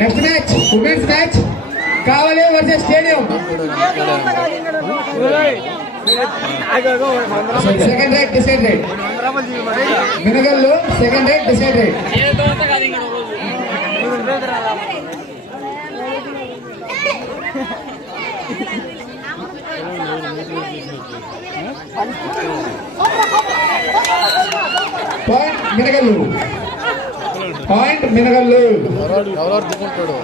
Next match women's match Kavali versus stadium. Second raid decide raid Minagallu second raid decide raid. Point Minagallu point Minagallu. ఎవరు దిగుంటాడు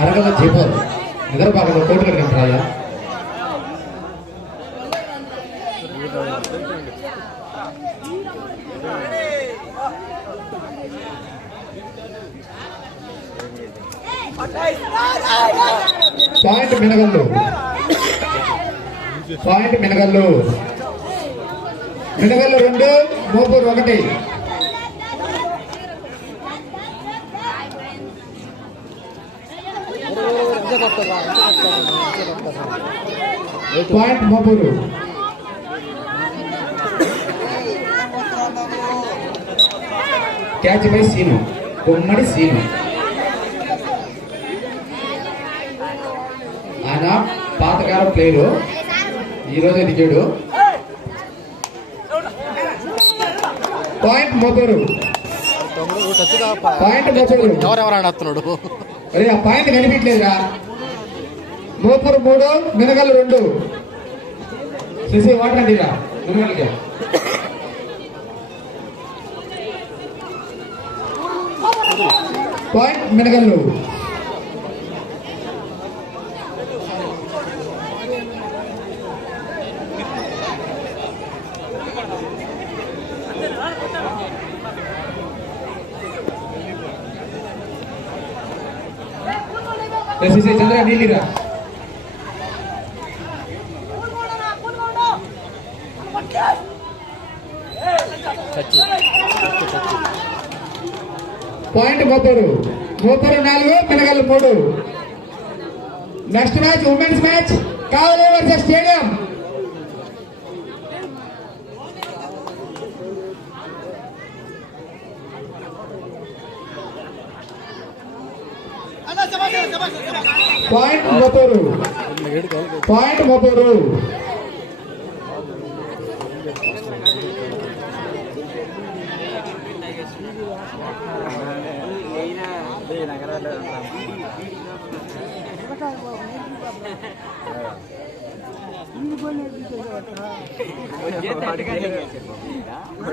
అరగద చెప్పారు నిద్రపాకలో కోట్లు కట్టింటాయా. Point Minagallu point Minagallu. Minagallu 2 Mopuru 1. Point Mopuru. Catch by Seenu Kommadi Seenu. ఆయన పాతకాలం ప్లేయరు, ఈరోజే దిగాడు. Point Mopuru point Mopuru. ఎవరెవరైనా వస్తున్నాడు అరే ఆ పాయింట్ కనిపించలేదురా. మోపూరు 3 మినగల్లు 2. సిసి వాటర్ అండిరా మినగల్కి. పాయింట్ మినగల్లు. చంద్ర నీలిరా. Point Mopuru 4 Minagallu 3. Next match women's match Kavali versus stadium. Point Mopuru point Mopuru.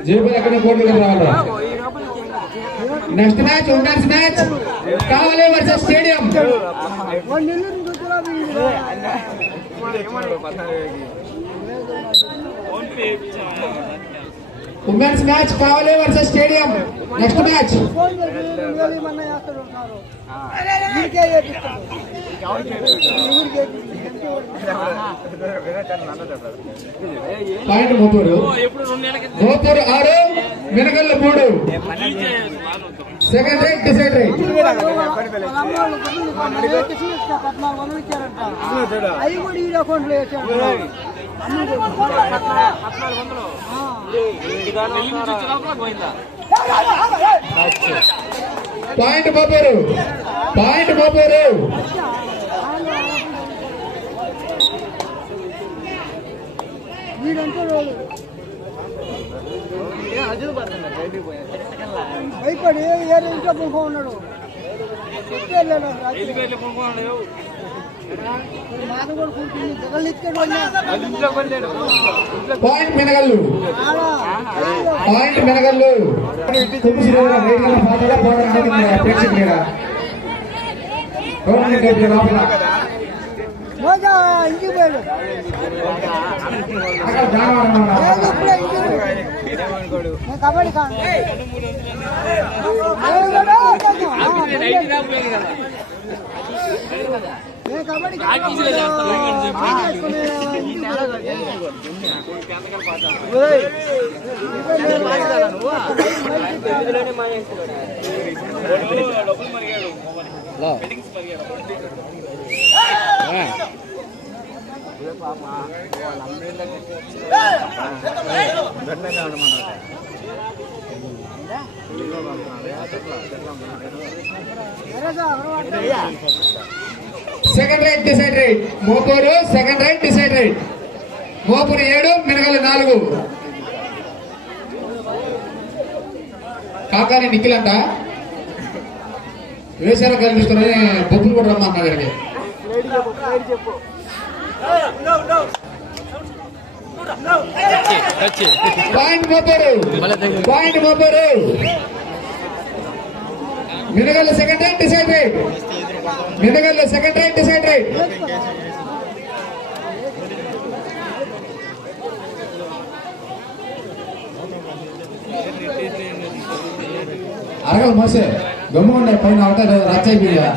జేబులు ఎక్కడ కోట్లు రావాలి. Next match women's match Kavali versus stadium. Women's match Kavali versus stadium. Next match point Mopuru 6 Minagallu 3. Second raid decide raid. Point Mopuru point Mopuru. భయపడి ఏదో ఇంట్లో పడుకున్నాడు. పాయింట్ మినగల్లు పాయింట్ మెనగల్లు ప్రేక్షకులేరా లోపల మోజా ఇంటికి పోయాడు అక్కడ జానవారం నేను కబడ్డీ కాను నేను kabaddi second raid decide raid Mopuru second raid decide raid Mopuru 7 Menagallu 4 Kakani Nikhil అంట వేసారా కనిపిస్తున్నాయి బొబ్బులు కూడా రమ్మన్నా గారికి point Mopuru Menagallu second raid decide raid Menagallu second raid decide raid అరగల మోసే గమ్ము ఉండే పైన అవుతాడు రచ్చ అయిపోయా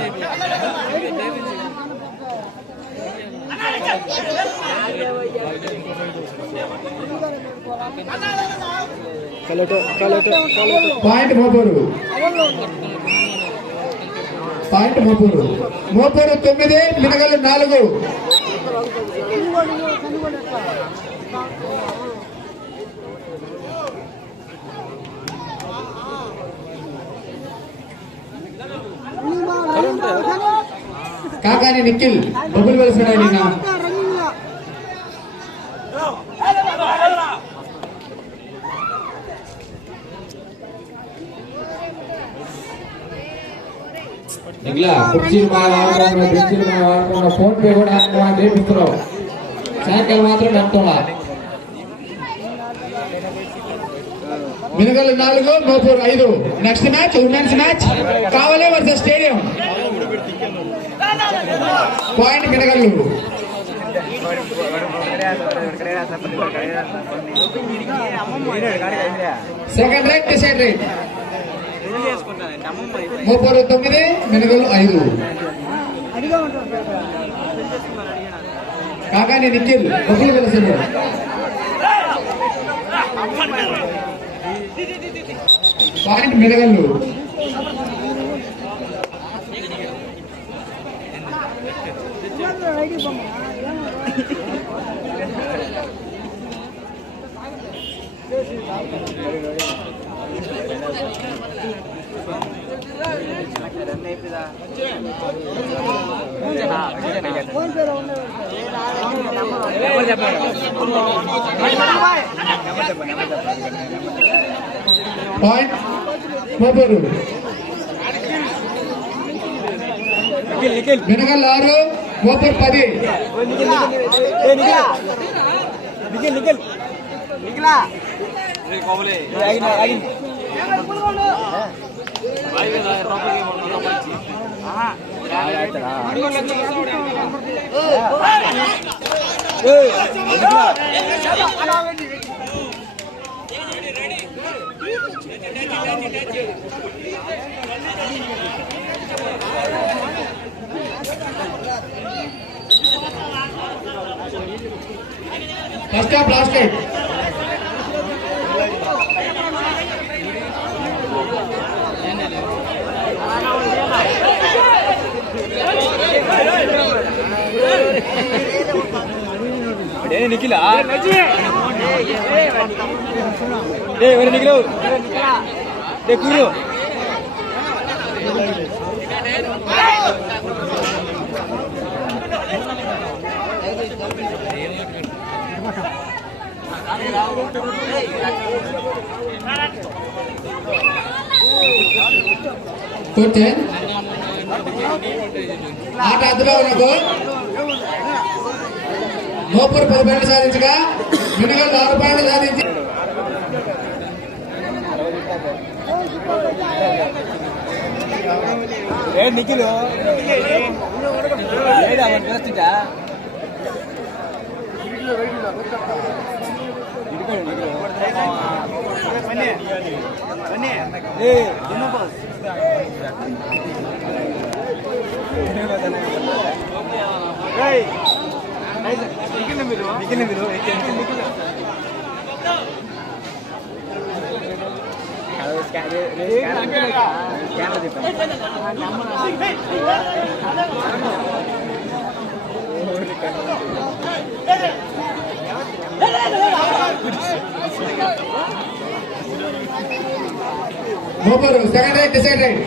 పాయింట్ మోపూరు మోపూరు 9 మెనగల్లు 4 కాకాని నిఖిల్ బొబ్బులు వెలిసిన నిన్న ఇలా కుర్చీలు బాగా ఆడుతున్నా బెంచీలు బాగా ఆడుతున్నా ఫోన్ పే కూడా చేపిస్తున్నావు సాయంకాలం మాత్రం నడుతున్నా Menagallu 4 Mopuru 5 next match women's match Kavali versus stadium point Menagallu second raid decide raid Mopuru 9 Menagallu 5 Kakani Nikhil బొబ్బులు వెలిసిన point Menagallu point Mopuru Menagallu 6 Mopuru 10 first half last raid నిఖిలా నిఖిలు కూరు ఆట అదులో ఉన్నకు మోపూరు 10 పాయింట్లు సాధించగా మెనగల్లు 6 పాయింట్లు సాధించి నిఖిల్ పిలుస్తుంటా Moparu second raid decide raid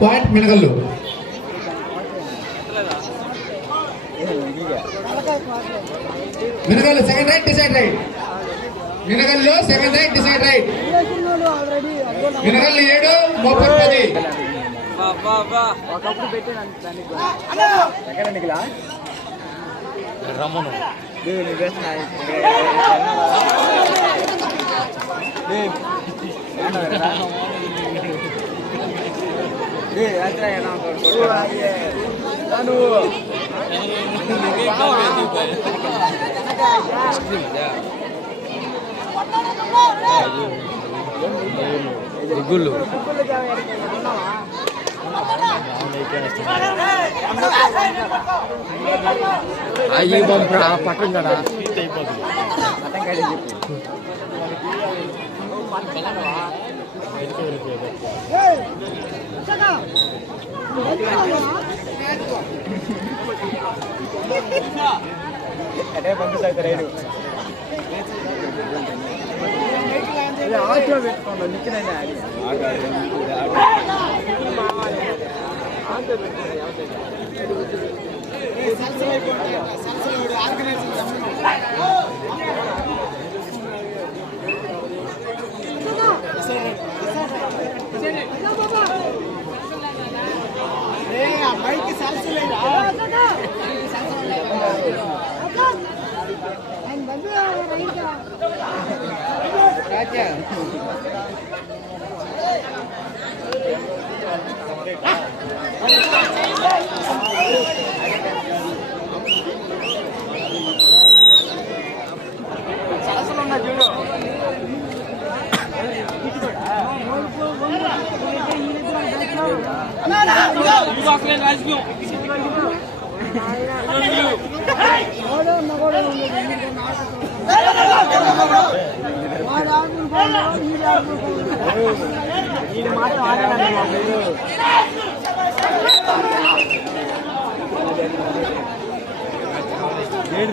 point Minagallu Minagallu second raid decide raid Minagallu second raid decide raid Minagallu 7 Moparu 10 ఒకప్పుడు పెట్టిన ఎక్కడ నిఖిలా రమ్మను గుళ్ళు అయ్యి పట్టం కదా అదే పంపిస్తారు రైలు ఆటో పెట్టుకోండి నిక్కినైనా బైక్ సల్సలేదా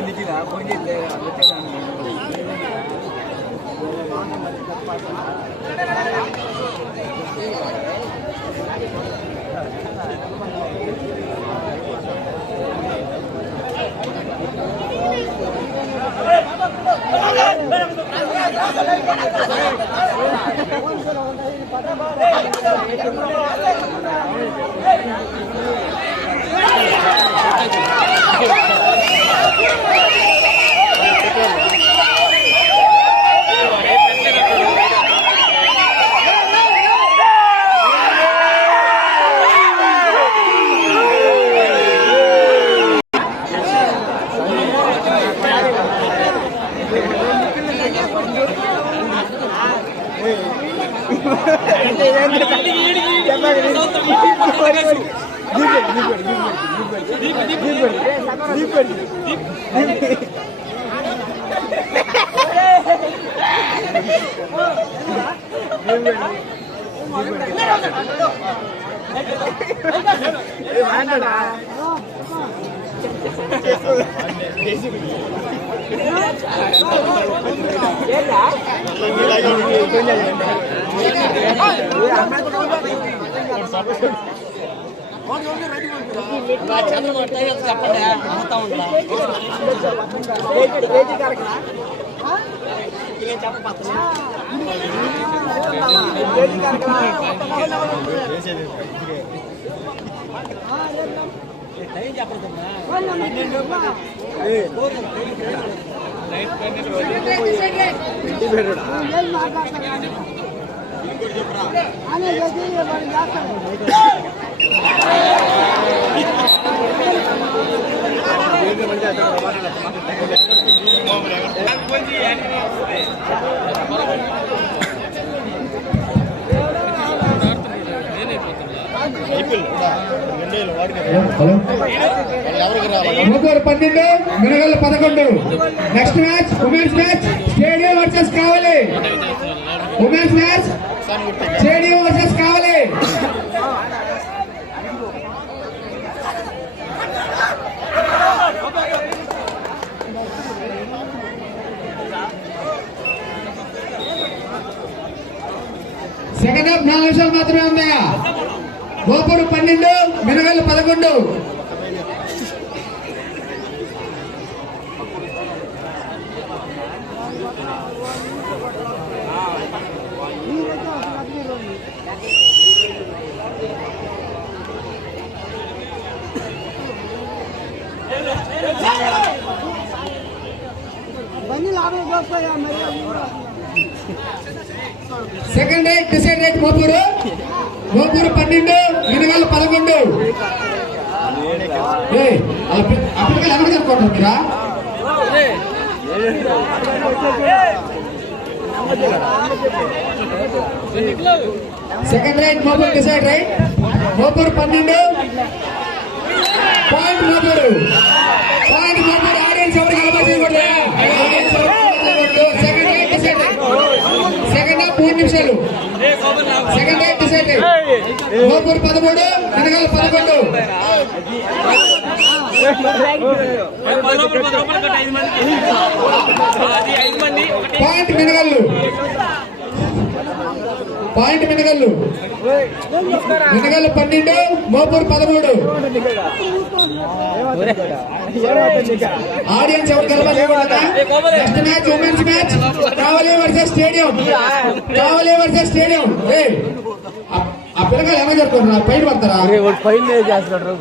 నిఖిలా ఫోన్ చేస్తే చెప్పండి అమ్ముతా ఉంటా Mooturu 12 Minagallu 11. Next match women's match stadium versus Kavali. Women's match stadium versus Kavali. Second half 4 నిమిషాలు మాత్రమే ఉన్నాయా? Gopuru 12 Minagallu 11. Second raid decide raid Gopuru 12 Minagallu 11. అప్పటికే ఎలా చెప్పుకుంటారు మీరా? Second raid Mopuru decide raid Mopuru 12 point Mopuru audience ఎవరికి అలవాటు చేయకూడదు. Second raid decide raid second half 3 నిమిషాలు. Second raid decide raid Mopuru 13 Minagallu 11. Point Minagallu Minagallu 12 Mopuru 13. Audience ఎవరు కలవాలి? Next match women's match Kavali versus stadium. ఆ పిల్లకాయలు ఏమైనా చెప్తున్నారు? పైన పడతారా? పైన చేస్తున్నాడు.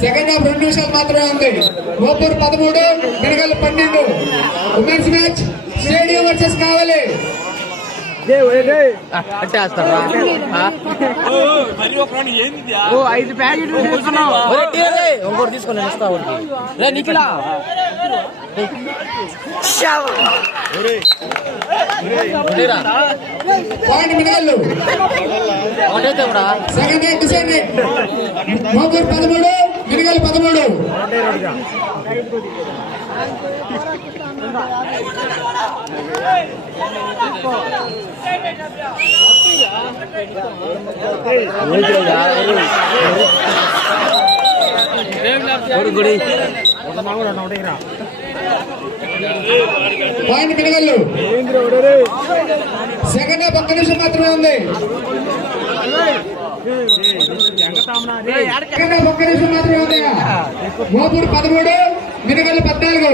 సెకండ్ హాఫ్ 2 నిమిషాలు మాత్రమే ఉంది. Gopuru 13 Minagallu 12. Women's match stadium versus కావాలి. అంటే వేస్తారా? 5 ప్యాకెట్లు ఇంకోటి తీసుకొని వస్తా ఒకటి Nikhila point Minagallu. Second raid decide raid Mopuru 13 Minagallu 13. Point Minagallu. Second half 1 నిమిషం మాత్రమే ఉంది. సెకండ్ హాఫ్ 1 నిమిషం మాత్రమే ఉంది. మోపూరు 13 మినగల్లు 14.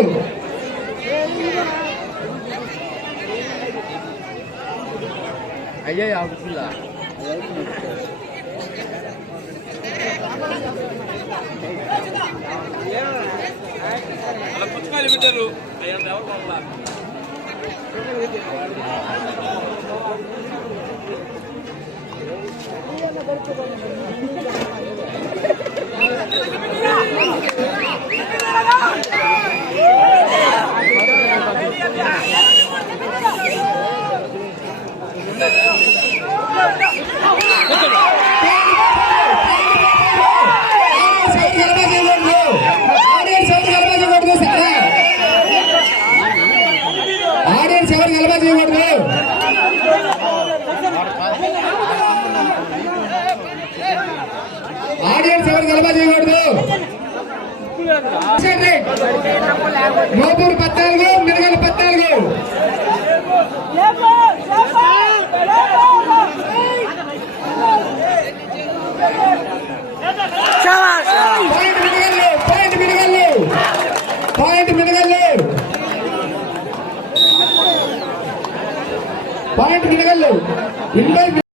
అయ్యా ఆగుతుందా? పుస్తకాలు పెట్టారు. ఆడియన్స్ ఎవరు గెలవ చేయకూడదు. ఎవరు గలబా చేయకూడదు. నోపూరు 14, మిరగల 14. పాయింట్ మినగల్లు.